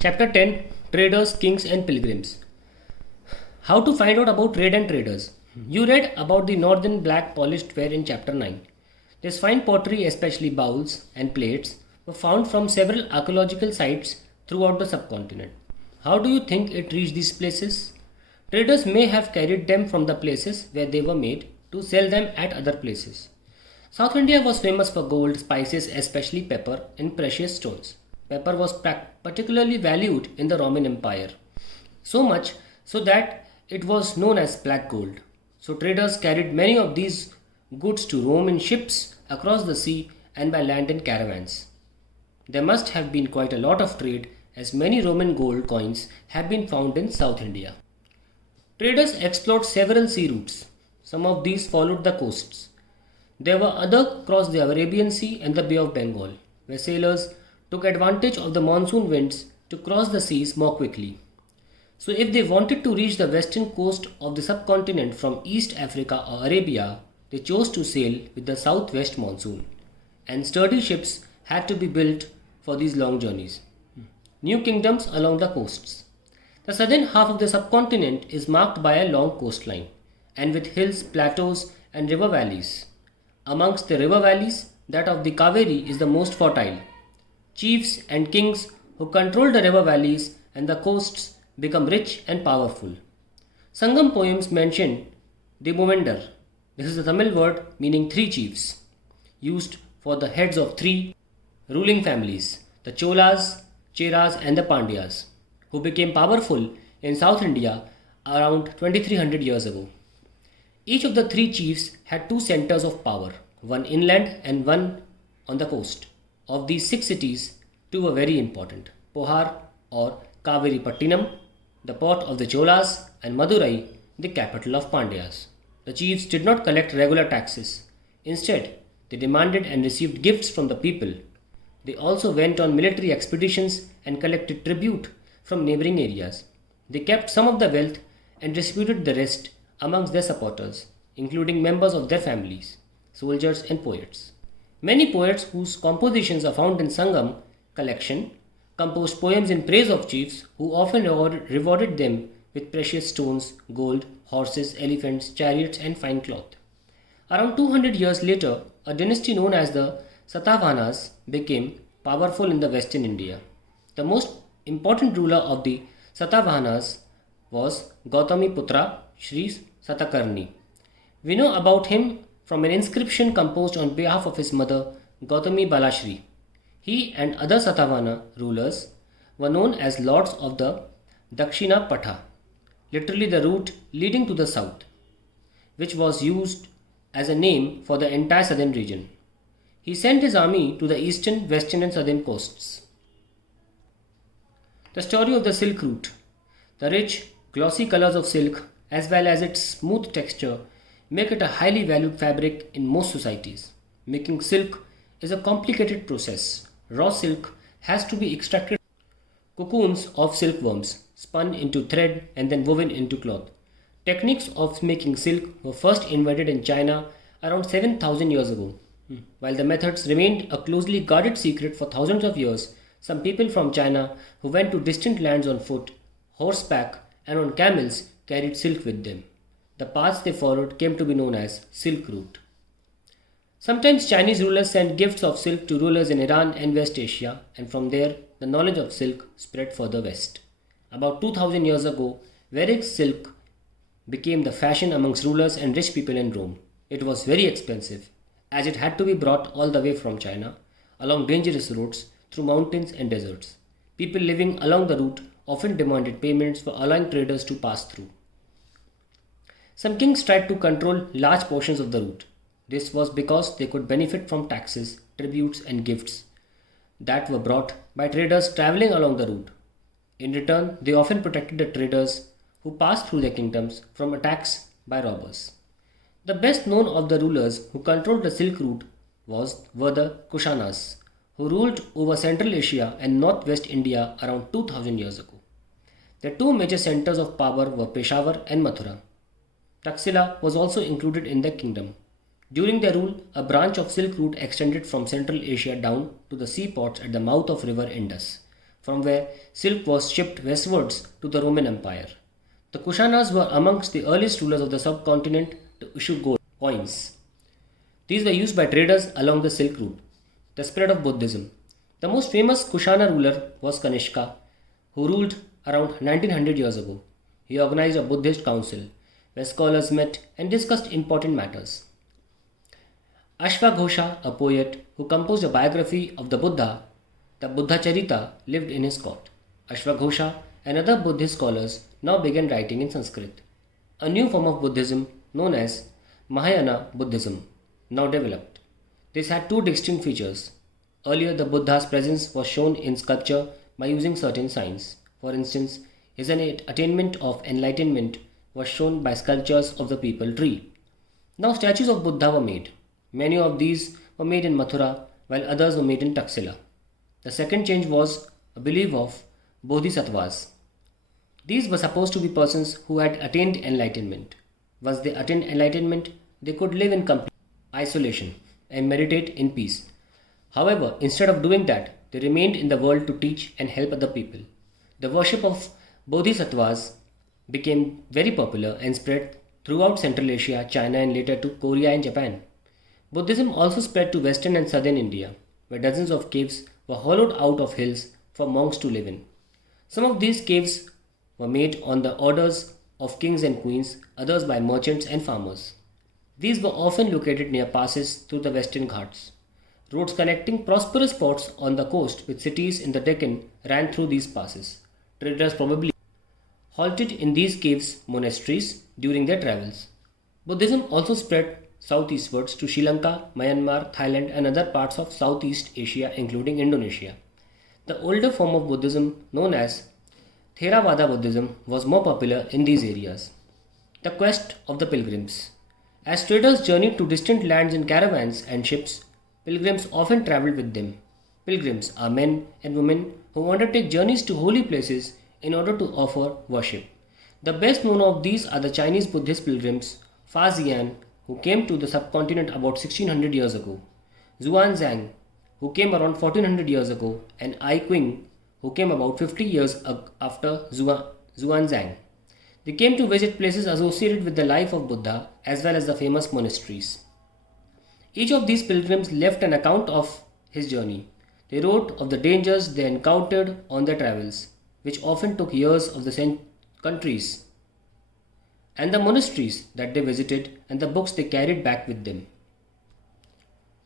Chapter 10, Traders, Kings and Pilgrims. How to find out about trade and traders. You read about the northern black polished ware in chapter 9. This fine pottery, especially bowls and plates, were found from several archaeological sites throughout the subcontinent. How do you think it reached these places? Traders may have carried them from the places where they were made to sell them at other places. South India was famous for gold, spices, especially pepper, and precious stones. Pepper was particularly valued in the Roman Empire, so much so that it was known as black gold. So traders carried many of these goods to Rome in ships across the sea and by land in caravans. There must have been quite a lot of trade as many Roman gold coins have been found in South India. Traders explored several sea routes. Some of these followed the coasts. There were others across the Arabian Sea and the Bay of Bengal, where sailors took advantage of the monsoon winds to cross the seas more quickly. So if they wanted to reach the western coast of the subcontinent from East Africa or Arabia, they chose to sail with the southwest monsoon, and sturdy ships had to be built for these long journeys. New kingdoms along the coasts. The southern half of the subcontinent is marked by a long coastline, and with hills, plateaus, and river valleys. Amongst the river valleys, that of the Kaveri is the most fertile. Chiefs and kings who control the river valleys and the coasts become rich and powerful. Sangam poems mention the Movendar. This is a Tamil word meaning three chiefs, used for the heads of three ruling families, the Cholas, Cheras and the Pandyas, who became powerful in South India around 2300 years ago. Each of the three chiefs had two centers of power, one inland and one on the coast. Of these six cities, two were very important: Pohar or Kaveri Pattinam, the port of the Cholas, and Madurai, the capital of Pandyas. The chiefs did not collect regular taxes. Instead, they demanded and received gifts from the people. They also went on military expeditions and collected tribute from neighboring areas. They kept some of the wealth and distributed the rest amongst their supporters, including members of their families, soldiers and poets. Many poets whose compositions are found in Sangam collection composed poems in praise of chiefs who often rewarded them with precious stones, gold, horses, elephants, chariots and fine cloth. Around 200 years later, a dynasty known as the Satavahanas became powerful in the western India. The most important ruler of the Satavahanas was Gautami Putra Sri Satakarni. We know about him from an inscription composed on behalf of his mother Gautami Balashri. He and other Satavahana rulers were known as lords of the Dakshina Patha, literally the route leading to the south, which was used as a name for the entire southern region. He sent his army to the eastern, western and southern coasts. The story of the Silk Route. The rich, glossy colors of silk as well as its smooth texture make it a highly valued fabric in most societies. Making silk is a complicated process. Raw silk has to be extracted from cocoons of silkworms, spun into thread and then woven into cloth. Techniques of making silk were first invented in China around 7,000 years ago. While the methods remained a closely guarded secret for thousands of years, some people from China who went to distant lands on foot, horseback, and on camels carried silk with them. The paths they followed came to be known as Silk Route. Sometimes Chinese rulers sent gifts of silk to rulers in Iran and West Asia, and from there the knowledge of silk spread further west. About 2000 years ago, wearing silk became the fashion amongst rulers and rich people in Rome. It was very expensive, as it had to be brought all the way from China, along dangerous roads, through mountains and deserts. People living along the route often demanded payments for allowing traders to pass through. Some kings tried to control large portions of the route. This was because they could benefit from taxes, tributes, and gifts that were brought by traders traveling along the route. In return, they often protected the traders who passed through their kingdoms from attacks by robbers. The best known of the rulers who controlled the Silk Route were the Kushanas, who ruled over Central Asia and Northwest India around 2000 years ago. Their two major centers of power were Peshawar and Mathura. Taxila was also included in their kingdom. During their rule, a branch of Silk Route extended from Central Asia down to the seaports at the mouth of river Indus. from where silk was shipped westwards to the Roman Empire. The Kushanas were amongst the earliest rulers of the subcontinent to issue gold coins. These were used by traders along the Silk Route. The spread of Buddhism. The most famous Kushana ruler was Kanishka, who ruled around 1900 years ago. He organized a Buddhist council where scholars met and discussed important matters. Ashvaghosha, a poet who composed a biography of the Buddha Charita, lived in his court. Ashvaghosha and other Buddhist scholars now began writing in Sanskrit. A new form of Buddhism known as Mahayana Buddhism now developed. This had two distinct features. Earlier, the Buddha's presence was shown in sculpture by using certain signs. For instance, his attainment of enlightenment was shown by sculptures of the peepal tree. Now statues of Buddha were made. Many of these were made in Mathura, while others were made in Taxila. The second change was a belief of bodhisattvas. These were supposed to be persons who had attained enlightenment. Once they attained enlightenment, they could live in complete isolation and meditate in peace. However, instead of doing that, they remained in the world to teach and help other people. The worship of bodhisattvas became very popular and spread throughout Central Asia, China, and later to Korea and Japan. Buddhism also spread to western and southern India, where dozens of caves were hollowed out of hills for monks to live in. Some of these caves were made on the orders of kings and queens, others by merchants and farmers. These were often located near passes through the Western Ghats. Roads connecting prosperous spots on the coast with cities in the Deccan ran through these passes. Traders probably halted in these caves monasteries during their travels. Buddhism also spread southeastwards to Sri Lanka, Myanmar, Thailand, and other parts of Southeast Asia, including Indonesia. The older form of Buddhism, known as Theravada Buddhism, was more popular in these areas. The quest of the pilgrims. As traders journeyed to distant lands in caravans and ships, pilgrims often traveled with them. Pilgrims are men and women who undertake journeys to holy places in order to offer worship. The best known of these are the Chinese Buddhist pilgrims Fa Xian, who came to the subcontinent about 1600 years ago, Xuanzang, who came around 1400 years ago, and Ai Qing, who came about 50 years after Xuanzang. They came to visit places associated with the life of Buddha as well as the famous monasteries. Each of these pilgrims left an account of his journey. They wrote of the dangers they encountered on their travels, which often took years of the countries, and the monasteries that they visited and the books they carried back with them.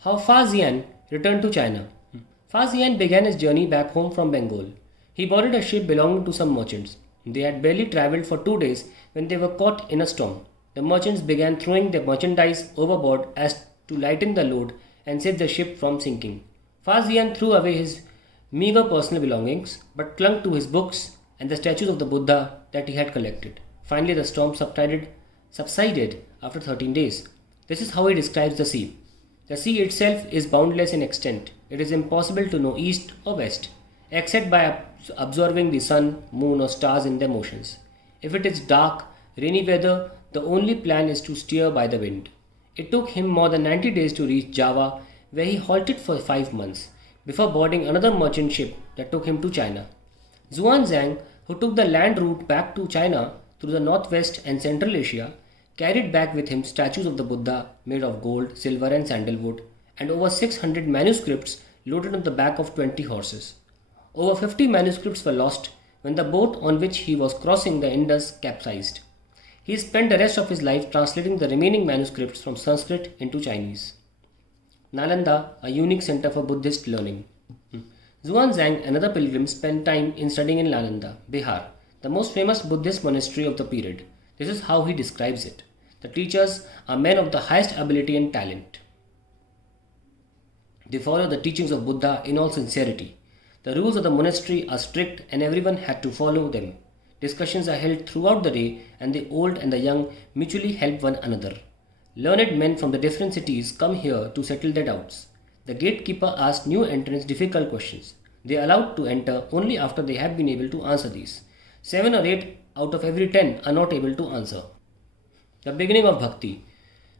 How Fa Xian returned to China. Fa Xian began his journey back home from Bengal. He boarded a ship belonging to some merchants. They had barely travelled for 2 days when they were caught in a storm. The merchants began throwing their merchandise overboard as to lighten the load and save the ship from sinking. Fa Xian threw away his meager personal belongings but clung to his books and the statues of the Buddha that he had collected. Finally, the storm subsided after 13 days. This is how he describes the sea. The sea itself is boundless in extent. It is impossible to know east or west, except by observing the sun, moon, or stars in their motions. If it is dark, rainy weather, the only plan is to steer by the wind. It took him more than 90 days to reach Java, where he halted for 5 months, before boarding another merchant ship that took him to China. Xuanzang, who took the land route back to China through the northwest and central Asia, carried back with him statues of the Buddha made of gold, silver, and sandalwood, and over 600 manuscripts loaded on the back of 20 horses. Over 50 manuscripts were lost when the boat on which he was crossing the Indus capsized. He spent the rest of his life translating the remaining manuscripts from Sanskrit into Chinese. Nalanda, a unique center for Buddhist learning. Xuanzang and other pilgrims spent time in studying in Nalanda, Bihar, the most famous Buddhist monastery of the period. This is how he describes it. The teachers are men of the highest ability and talent. They follow the teachings of Buddha in all sincerity. The rules of the monastery are strict and everyone had to follow them. Discussions are held throughout the day and the old and the young mutually help one another. Learned men from the different cities come here to settle their doubts. The gatekeeper asks new entrants difficult questions. They are allowed to enter only after they have been able to answer these. 7 or 8 out of every 10 are not able to answer. The beginning of Bhakti.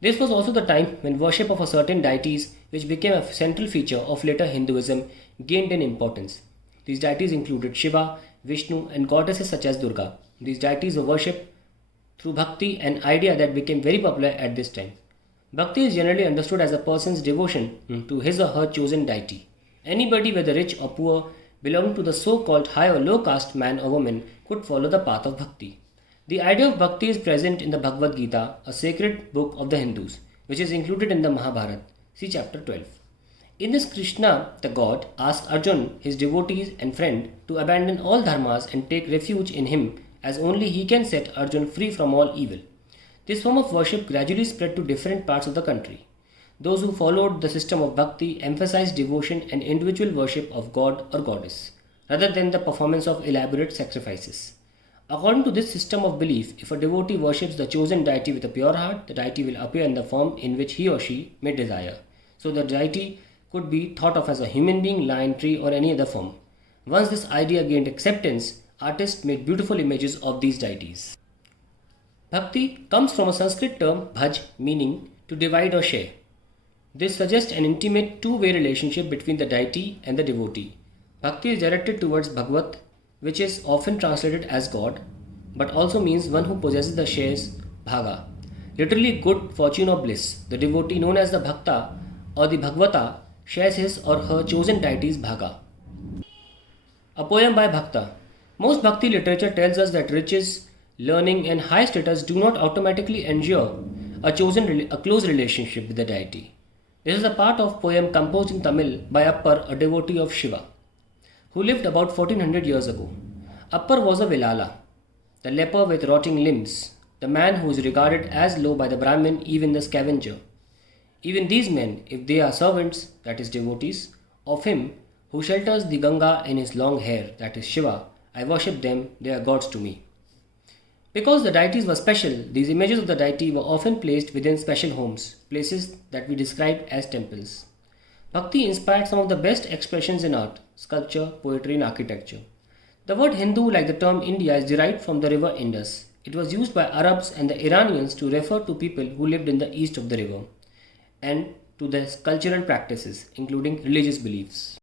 This was also the time when worship of a certain deities, which became a central feature of later Hinduism, gained in importance. These deities included Shiva, Vishnu, and goddesses such as Durga. These deities were worshipped through bhakti, an idea that became very popular at this time. Bhakti is generally understood as a person's devotion to his or her chosen deity. Anybody, whether rich or poor, belonging to the so-called high or low caste man or woman, could follow the path of bhakti. The idea of bhakti is present in the Bhagavad Gita, a sacred book of the Hindus, which is included in the Mahabharata. See chapter 12. In this, Krishna, the god, asked Arjun, his devotees and friend, to abandon all dharmas and take refuge in him, as only he can set Arjun free from all evil. This form of worship gradually spread to different parts of the country. Those who followed the system of bhakti emphasized devotion and individual worship of god or goddess, rather than the performance of elaborate sacrifices. According to this system of belief, if a devotee worships the chosen deity with a pure heart, the deity will appear in the form in which he or she may desire. So the deity could be thought of as a human being, lion, tree, or any other form. Once this idea gained acceptance, artists made beautiful images of these deities. Bhakti comes from a Sanskrit term bhaj, meaning to divide or share. This suggests an intimate two-way relationship between the deity and the devotee. Bhakti is directed towards Bhagavat, which is often translated as God, but also means one who possesses the shares bhaga, literally good fortune or bliss. The devotee known as the Bhakta or the Bhagavata shares his or her chosen deity's bhaga. A poem by Bhakta. Most bhakti literature tells us that riches, learning, and high status do not automatically ensure a close relationship with the deity. This is a part of poem composed in Tamil by Appar, a devotee of Shiva, who lived about 1400 years ago. Appar was a Vilala, the leper with rotting limbs, the man who is regarded as low by the Brahmin, even the scavenger. Even these men, if they are servants, that is devotees, of him who shelters the Ganga in his long hair, that is Shiva, I worship them, they are gods to me. Because the deities were special, these images of the deity were often placed within special homes, places that we describe as temples. Bhakti inspired some of the best expressions in art, sculpture, poetry, and architecture. The word Hindu, like the term India, is derived from the river Indus. It was used by Arabs and the Iranians to refer to people who lived in the east of the river, and to their cultural practices, including religious beliefs.